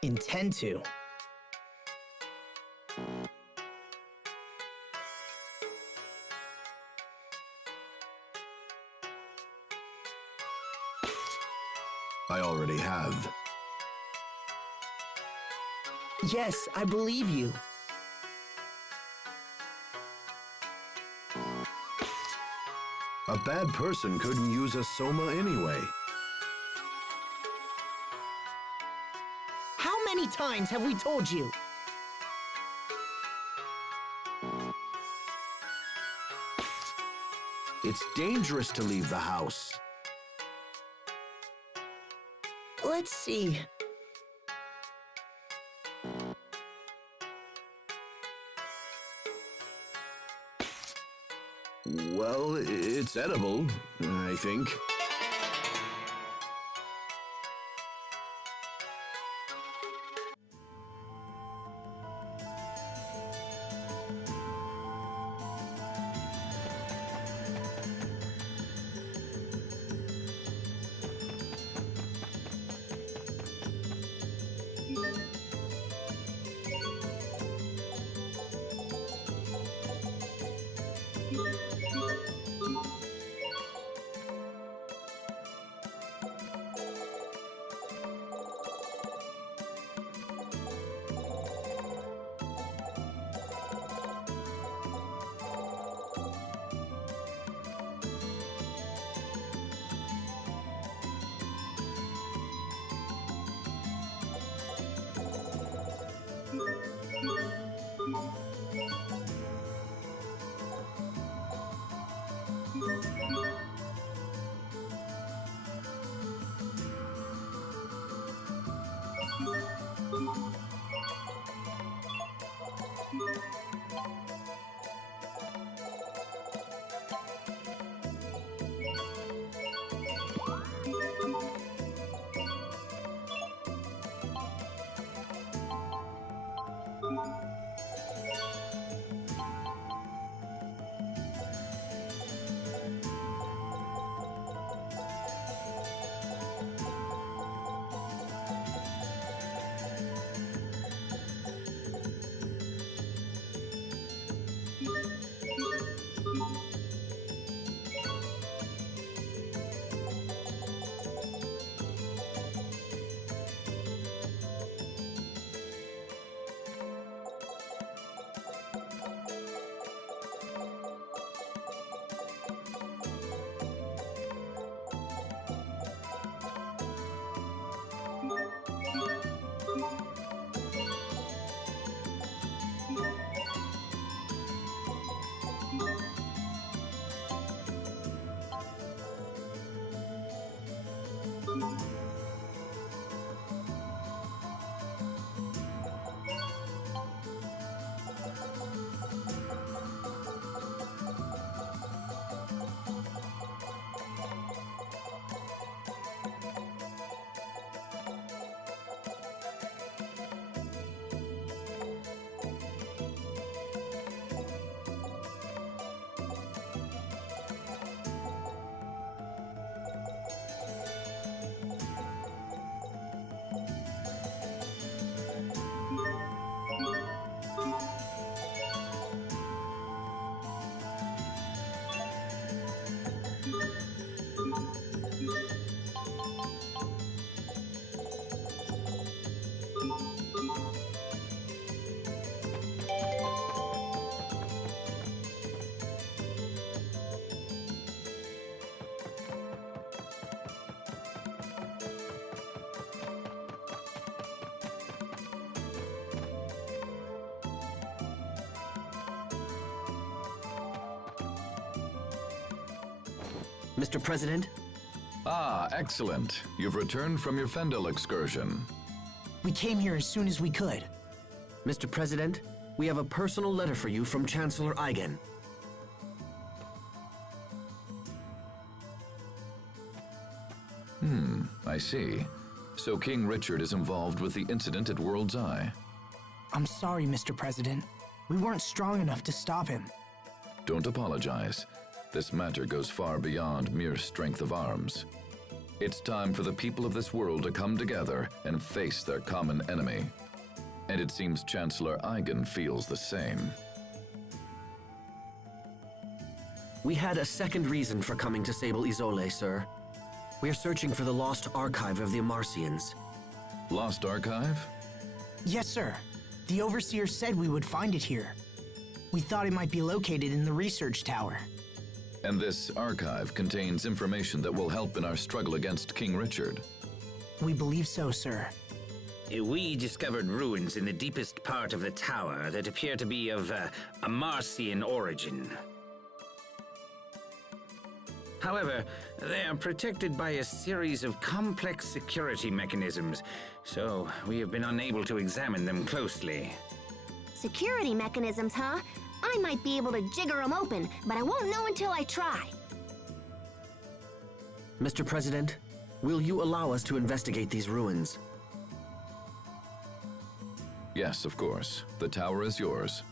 Intend to. I already have. Yes, I believe you. A bad person couldn't use a soma anyway. How many times have we told you? It's dangerous to leave the house. Let's see. Well, it's edible, I think. Mr. President, Ah, excellent. You've returned from your Fendel excursion. We came here as soon as we could. Mr. President, we have a personal letter for you from Chancellor Eigen. I see. So King Richard is involved with the incident at World's Eye. I'm sorry, Mr. President. We weren't strong enough to stop him. Don't apologize. This matter goes far beyond mere strength of arms. It's time for the people of this world to come together and face their common enemy. And it seems Chancellor Eigen feels the same. We had a second reason for coming to Sable Isole, sir. We are searching for the lost archive of the Amarcians. Lost Archive? Yes, sir. The Overseer said we would find it here. We thought it might be located in the research tower. And this archive contains information that will help in our struggle against King Richard. We believe so, sir. We discovered ruins in the deepest part of the tower that appear to be of Amarcian origin. However, they are protected by a series of complex security mechanisms, so we have been unable to examine them closely. Security mechanisms, huh? I might be able to jigger them open, but I won't know until I try. Mr. President, will you allow us to investigate these ruins? Yes, of course. The tower is yours.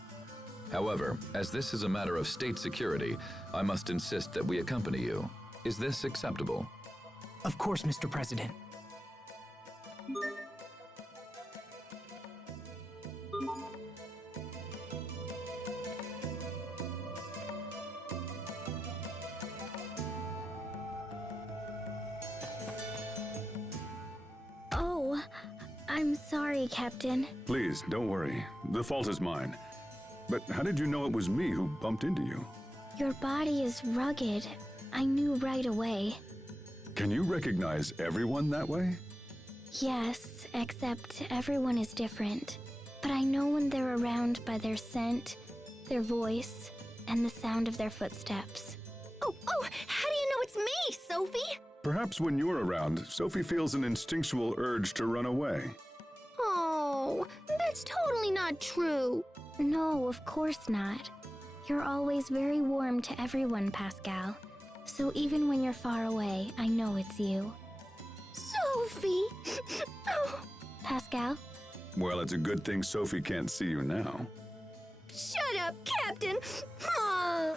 However, as this is a matter of state security, I must insist that we accompany you. Is this acceptable? Of course, Mr. President. Oh, I'm sorry, Captain. Please, don't worry. The fault is mine. But how did you know it was me who bumped into you? Your body is rugged. I knew right away. Can you recognize everyone that way? Yes, except everyone is different. But I know when they're around by their scent, their voice, and the sound of their footsteps. Oh, how do you know it's me, Sophie? Perhaps when you're around, Sophie feels an instinctual urge to run away. Oh, that's totally not true. No, of course not. You're always very warm to everyone, Pascal. So even when you're far away, I know it's you. Sophie! Oh, Pascal? Well, it's a good thing Sophie can't see you now. shut up, Captain! Aw.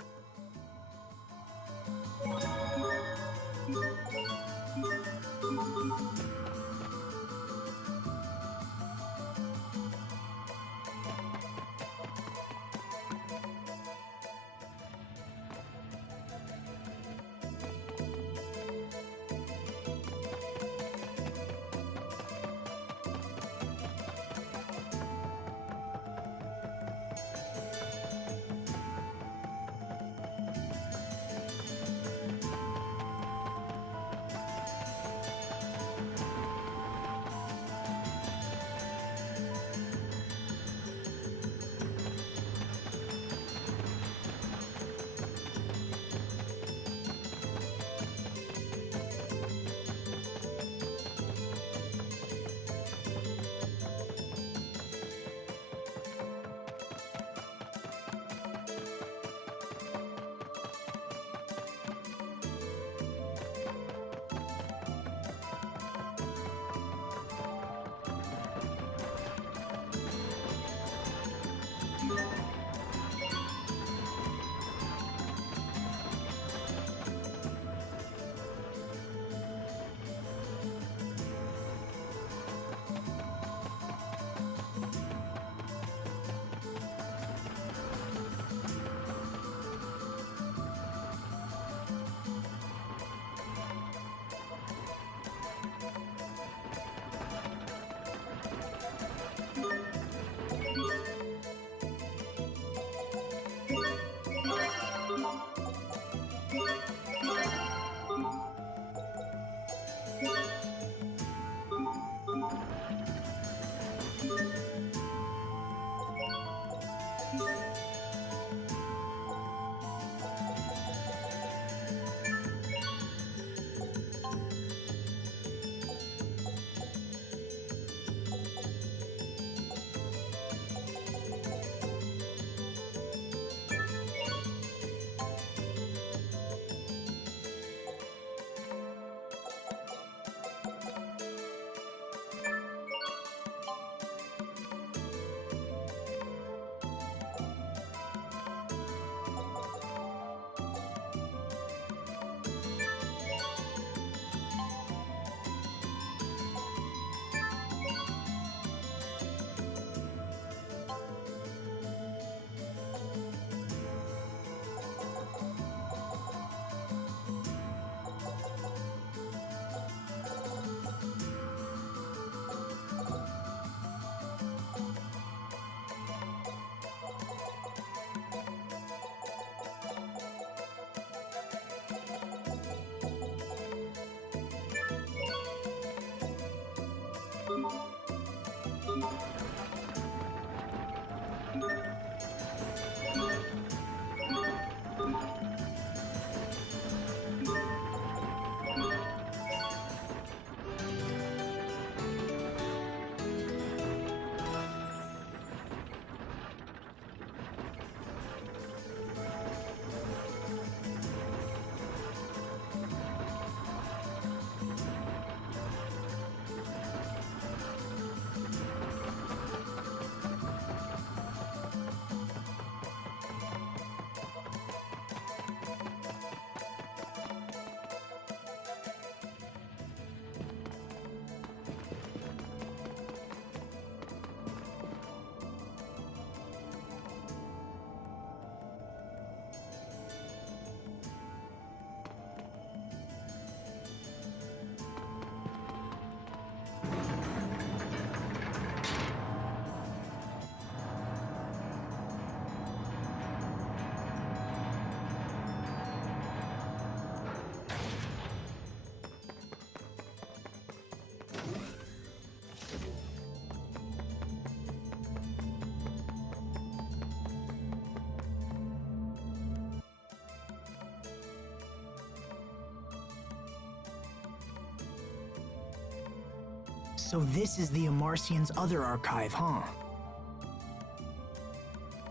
So this is the Amarcian's other archive, huh?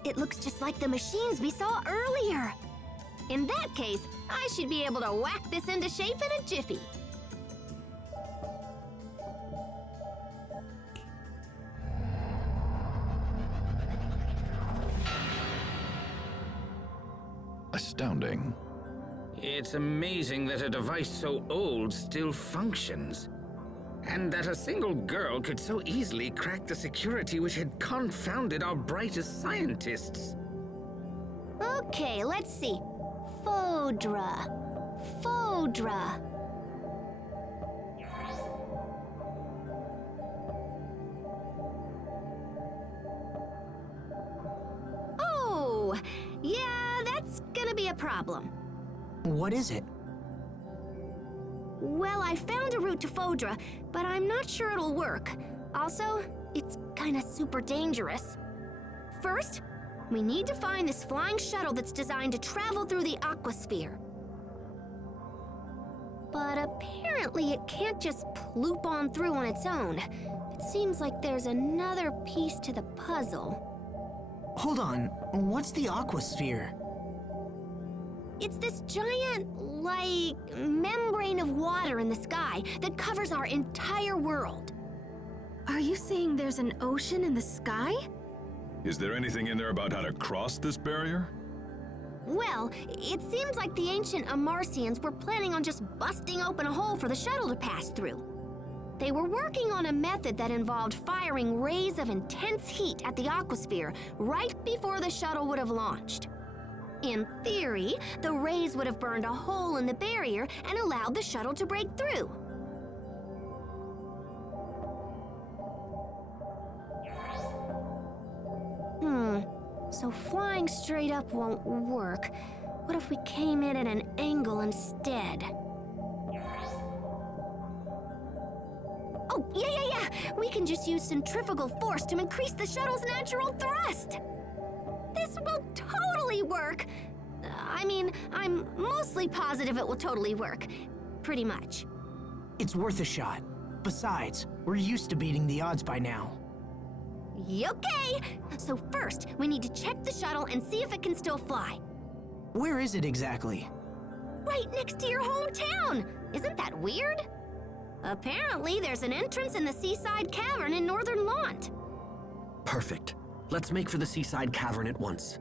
It looks just like the machines we saw earlier. In that case, I should be able to whack this into shape in a jiffy. Astounding. It's amazing that a device so old still functions. And that a single girl could so easily crack the security which had confounded our brightest scientists. Okay, let's see. Fodra. Fodra. Oh, yeah, that's gonna be a problem. What is it? Well, I found a route to Fodra, but I'm not sure it'll work. Also, it's kinda super dangerous. First, we need to find this flying shuttle that's designed to travel through the aquasphere. But apparently it can't just ploop on through on its own. It seems like there's another piece to the puzzle. Hold on, what's the aquasphere? It's this giant, like, membrane of water in the sky that covers our entire world. Are you saying there's an ocean in the sky? Is there anything in there about how to cross this barrier? Well, it seems like the ancient Amarcians were planning on just busting open a hole for the shuttle to pass through. They were working on a method that involved firing rays of intense heat at the aquasphere right before the shuttle would have launched. In theory, the rays would have burned a hole in the barrier and allowed the shuttle to break through. So flying straight up won't work. What if we came in at an angle instead? Oh, yeah. We can just use centrifugal force to increase the shuttle's natural thrust. This will totally work. I mean, I'm mostly positive it will totally work. Pretty much. It's worth a shot. Besides, we're used to beating the odds by now. Okay! So first, we need to check the shuttle and see if it can still fly. Where is it exactly? Right next to your hometown! Isn't that weird? Apparently, there's an entrance in the Seaside Cavern in Northern Lont. Perfect. Let's make for the Seaside Cavern at once.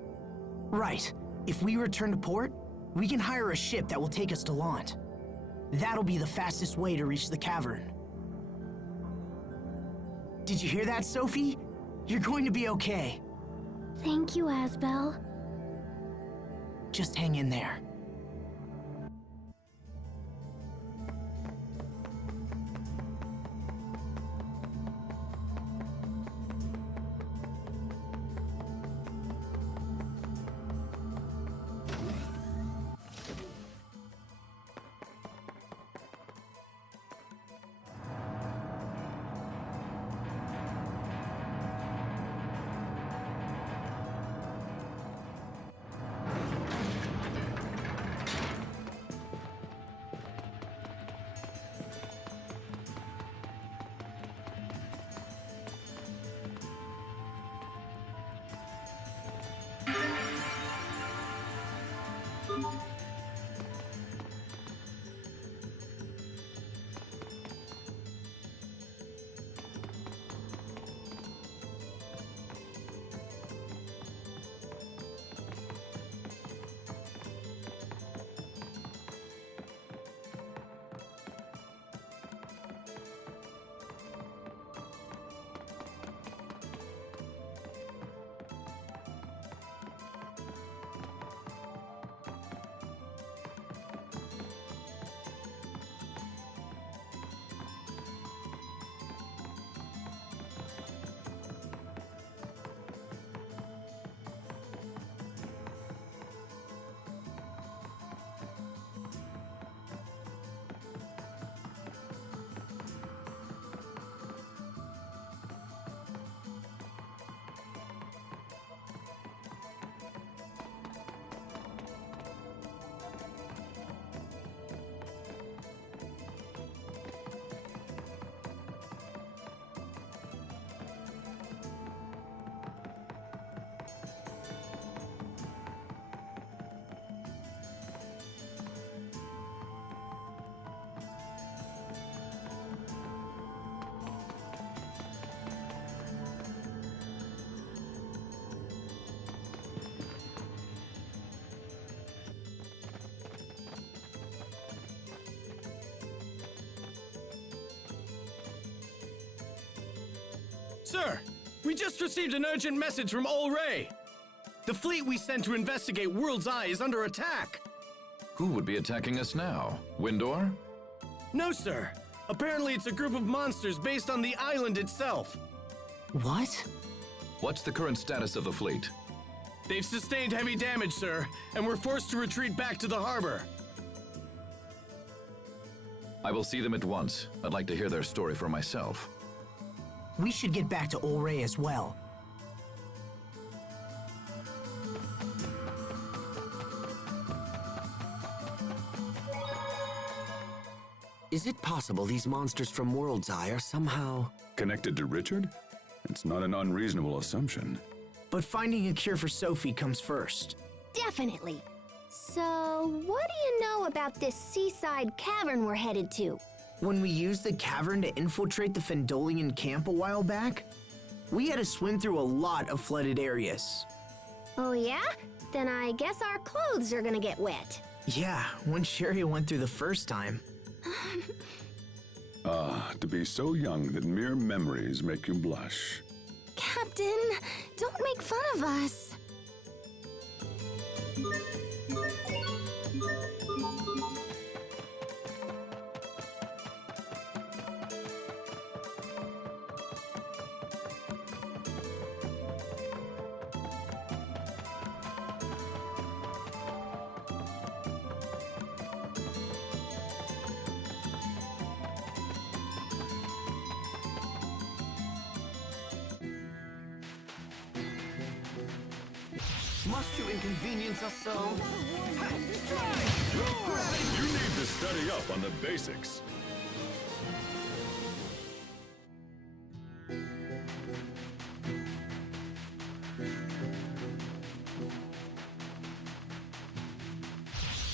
Right. If we return to port, we can hire a ship that will take us to Lont. That'll be the fastest way to reach the cavern. Did you hear that, Sophie? You're going to be okay. Thank you, Asbel. Just hang in there. Sir, we just received an urgent message from Ol Rey. The fleet we sent to investigate World's Eye is under attack. Who would be attacking us now? Windor? No, sir. Apparently it's a group of monsters based on the island itself. What? What's the current status of the fleet? They've sustained heavy damage, sir, and we're forced to retreat back to the harbor. I will see them at once. I'd like to hear their story for myself. We should get back to Ol Rey as well. Is it possible these monsters from World's Eye are somehow... Connected to Richard? It's not an unreasonable assumption. But finding a cure for Sophie comes first. Definitely. So, what do you know about this seaside cavern we're headed to? When we used the cavern to infiltrate the Fendolian camp a while back, we had to swim through a lot of flooded areas. Oh yeah? Then I guess our clothes are gonna get wet. Yeah, when Sherry went through the first time. To be so young that mere memories make you blush. Captain, don't make fun of us. Must you inconvenience us so? You need to study up on the basics.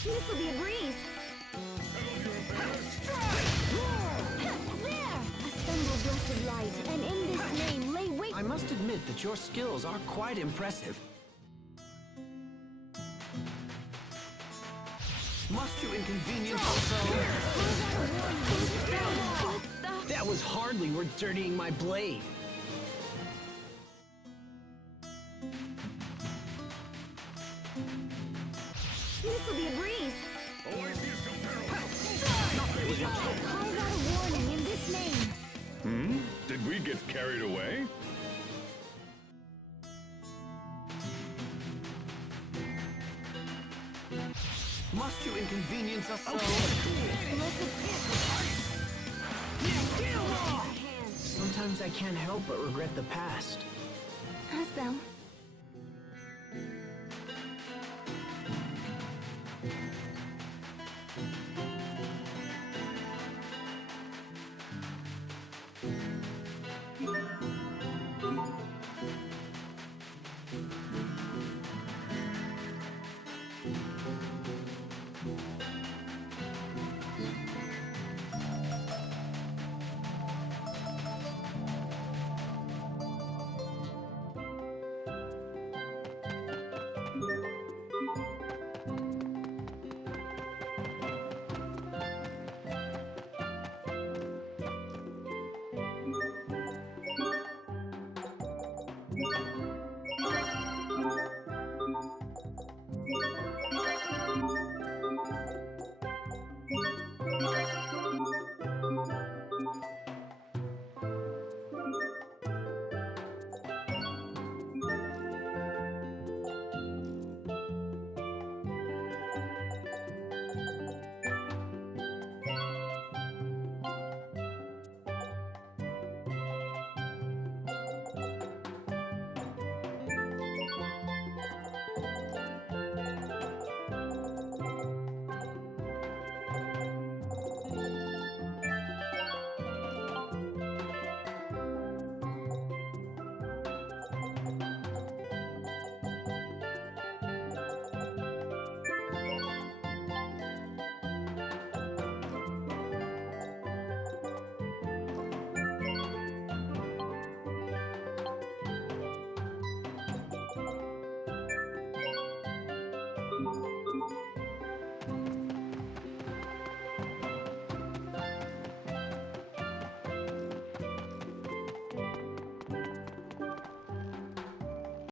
This'll be a breeze. There! Assemble blessed light, and in this name lay wait. I must admit that your skills are quite impressive. Must you inconvenience us so? That was hardly worth dirtying my blade. This'll be a breeze. Call that a warning in this name. Did we get carried away? Must you inconvenience us so? Sometimes I can't help but regret the past. Asbel.